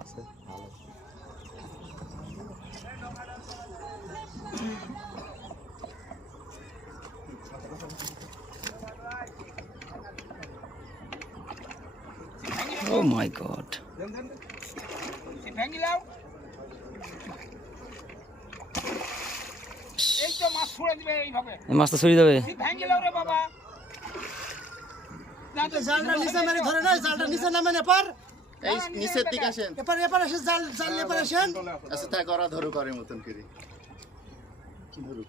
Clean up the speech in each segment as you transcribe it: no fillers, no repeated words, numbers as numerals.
আছে ভালো। Oh my god. এই মাছটা ছড়িয়ে যাবে। জালটা নিচে মেরে ধরে না, জালটা নিচে নামে নেপার এই নিচের দিকে আসেন। এপার এপার এসে জাল জাল এপার আসেন। আচ্ছা তা করা ধরো করে মতন করে ধরুক,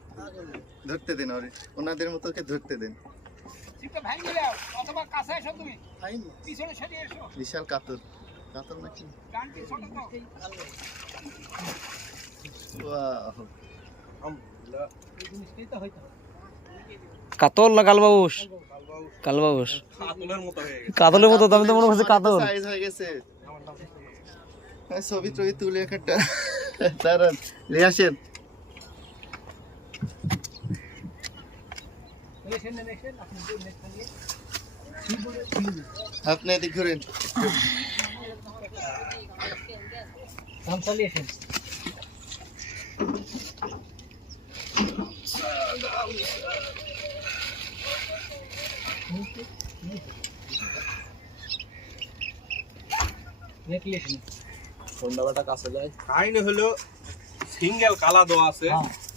ধরতে দেন ওরে, ওনাদের মতোকে ধরতে দেন। বিশাল কাতর, কাতর নাকি? ওয়াও, কাতল না কালবাউস? কালবাউস কাতলের মতো, আমি তো মনে করছি কাতল। সাইজ হয়ে গেছে। ছবি টবি তুলে একটা দাঁড়ান, নিয়ে আসেন। আপনি এদিক ঘুরেন। সন্ধ্যাবেলাটা কাছে যায়। কাহিনী হলো সিঙ্গেল কালা দেওয়া আছে,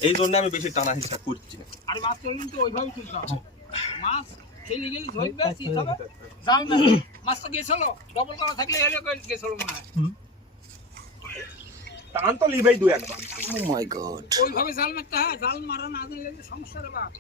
এই জন্য আমি বেশি টানা হিসাব করছি না। আরে মাছ তো কিন্তু ওইভাবে তুলতে হবে। মাছ খেলে গেলে ধরবে, শীত হবে, জাল না। মাছটা গেছিল, ডবল করা থাকলে এলে গেছিল মনে হয়। টান তো লিবেই দু একবার। Oh my god. ওইভাবে জাল মারতে হয়, জাল মারা না দিলে সমস্যা রে বাপ।